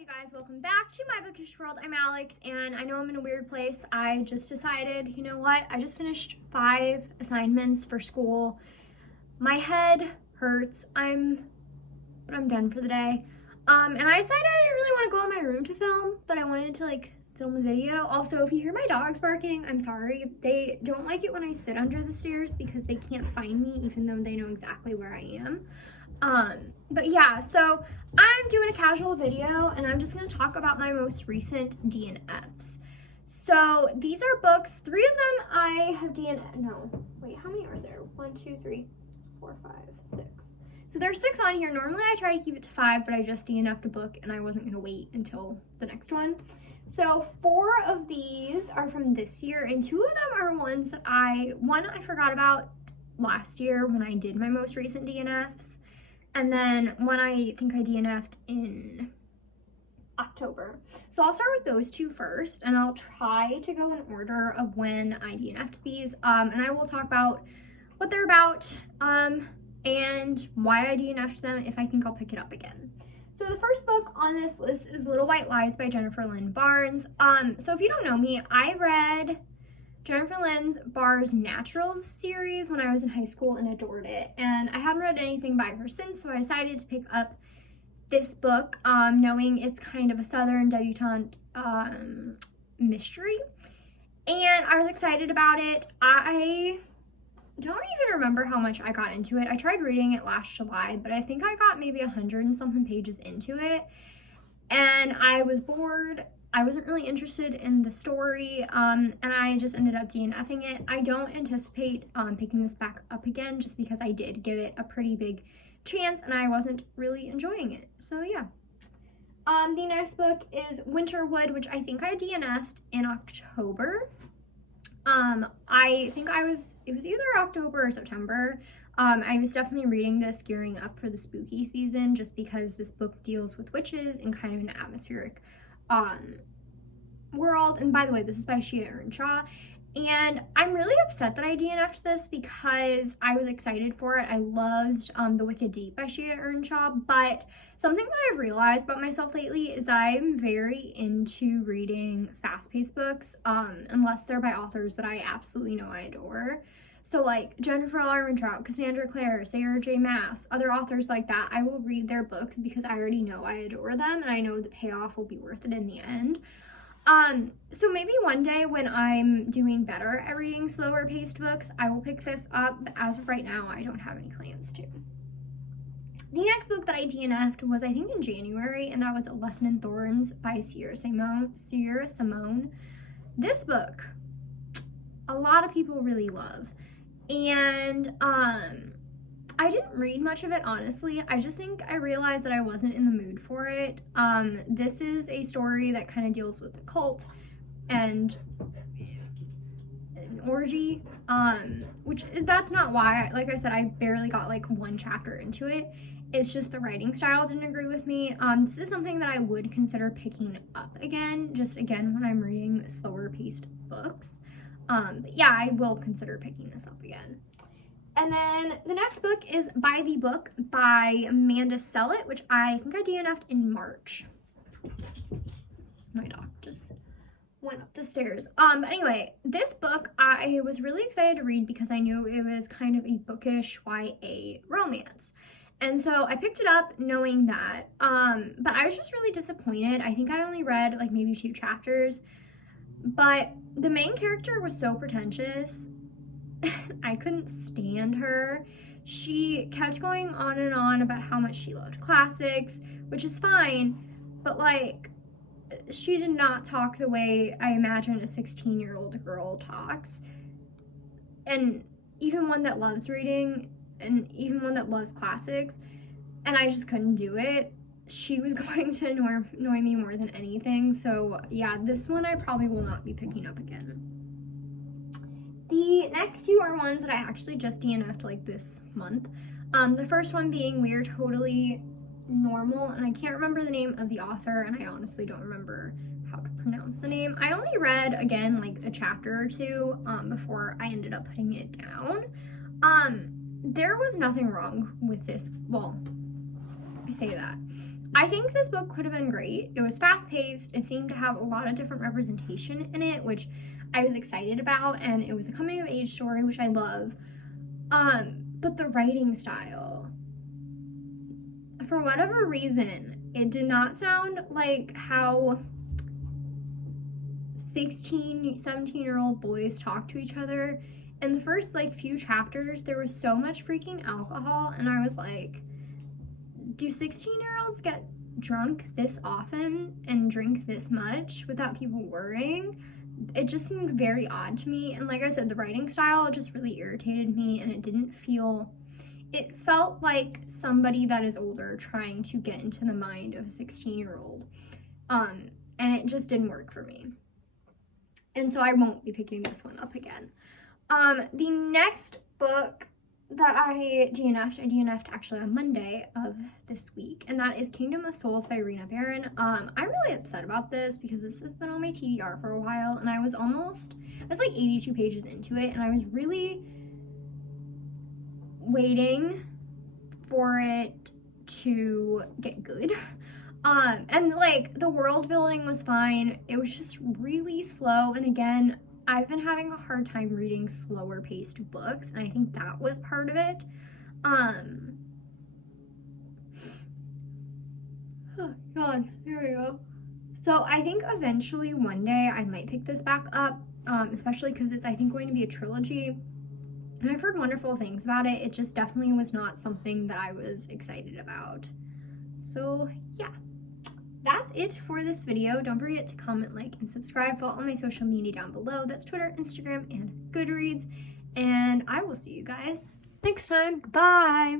you guys? Welcome back to my bookish world. I'm Alex, and I know I'm in a weird place. I just decided, you know what? I just finished 5 assignments for school. My head hurts. But I'm done for the day. And I decided I didn't really want to go in my room to film, but I wanted to film a video. Also, if you hear my dogs barking, I'm sorry. They don't like it when I sit under the stairs because they can't find me, even though they know exactly where I am. But yeah, so I'm doing a casual video and I'm just going to talk about my most recent DNFs. So these are books. 3 of them I have how many are there? 1, 2, 3, 4, 5, 6. So there's 6 on here. Normally I try to keep it to 5, but I just DNF'd a book and I wasn't going to wait until the next one. So 4 of these are from this year and 2 of them are ones that I forgot about last year when I did my most recent DNFs. And then one I think I DNF'd in October. So I'll start with those 2 first, and I'll try to go in order of when I DNF'd these. And I will talk about what they're about, and why I DNF'd them if I think I'll pick it up again. So the first book on this list is Little White Lies by Jennifer Lynn Barnes. So if you don't know me, I read Jennifer Lynn Barnes' Naturals series when I was in high school and adored it. And I haven't read anything by her since, so I decided to pick up this book, knowing it's kind of a Southern debutante mystery. And I was excited about it. I don't even remember how much I got into it. I tried reading it last July, but I think I got maybe 100 and something pages into it. And I was bored. I wasn't really interested in the story, and I just ended up DNFing it. I don't anticipate picking this back up again just because I did give it a pretty big chance and I wasn't really enjoying it. So yeah. The next book is Winterwood, which I think I DNF'd in October. I think it was either October or September. I was definitely reading this gearing up for the spooky season just because this book deals with witches in kind of an atmospheric world. And by the way, this is by Shea Earnshaw, and I'm really upset that I DNF'd this because I was excited for it. I loved The Wicked Deep by Shea Earnshaw, but something that I've realized about myself lately is that I'm very into reading fast-paced books, unless they're by authors that I absolutely know I adore. So like Jennifer Armentrout, Cassandra Clare, Sarah J. Maas, other authors like that, I will read their books because I already know I adore them and I know the payoff will be worth it in the end. So maybe one day when I'm doing better at reading slower paced books, I will pick this up, but as of right now, I don't have any plans to. The next book that I DNF'd was I think in January, and that was A Lesson in Thorns by Sierra Simone. This book, a lot of people really love. And I didn't read much of it, honestly. I just think I realized that I wasn't in the mood for it. This is a story that kind of deals with a cult and an orgy, that's not why, like I said, I barely got like 1 chapter into it. It's just the writing style didn't agree with me. This is something that I would consider picking up again, when I'm reading slower paced books. But yeah, I will consider picking this up again. And then the next book is By the Book by Amanda Sellett, which I think I DNF'd in March. My dog just went up the stairs. But anyway, this book I was really excited to read because I knew it was kind of a bookish YA romance. And so I picked it up knowing that, but I was just really disappointed. I think I only read like maybe 2 chapters, but the main character was so pretentious. I couldn't stand her. She kept going on and on about how much she loved classics, which is fine, but like, she did not talk the way I imagine a 16-year-old girl talks. And even one that loves reading, and even one that loves classics, and I just couldn't do it. She was going to annoy me more than anything, so yeah, this one I probably will not be picking up again. The next 2 are ones that I actually just DNF'd like this month. The first one being We Are Totally Normal, and I can't remember the name of the author, and I honestly don't remember how to pronounce the name. I only read, again, like a chapter or 2 before I ended up putting it down. There was nothing wrong with this. Well, I say that. I think this book could have been great. It was fast-paced. It seemed to have a lot of different representation in it, which I was excited about, and it was a coming-of-age story, which I love. But the writing style, for whatever reason, it did not sound like how 16, 17-year-old boys talk to each other. In the first, like, few chapters, there was so much freaking alcohol, and I was like, do 16-year-olds get drunk this often and drink this much without people worrying? It just seemed very odd to me, and like I said, the writing style just really irritated me, and it felt like somebody that is older trying to get into the mind of a 16-year-old, and it just didn't work for me. And so I won't be picking this one up again. The next book that I DNF'd actually on Monday of this week, and that is Kingdom of Souls by Rina. I'm really upset about this because this has been on my TBR for a while, and I was like 82 pages into it, and I was really waiting for it to get good. And like the world building was fine. It was just really slow, and again, I've been having a hard time reading slower paced books, and I think that was part of it. Oh God, there we go. So I think eventually one day I might pick this back up, especially because it's, I think, going to be a trilogy. And I've heard wonderful things about it. It just definitely was not something that I was excited about. So yeah. That's it for this video. Don't forget to comment, like, and subscribe. Follow all my social media down below. That's Twitter, Instagram, and Goodreads. And I will see you guys next time. Bye!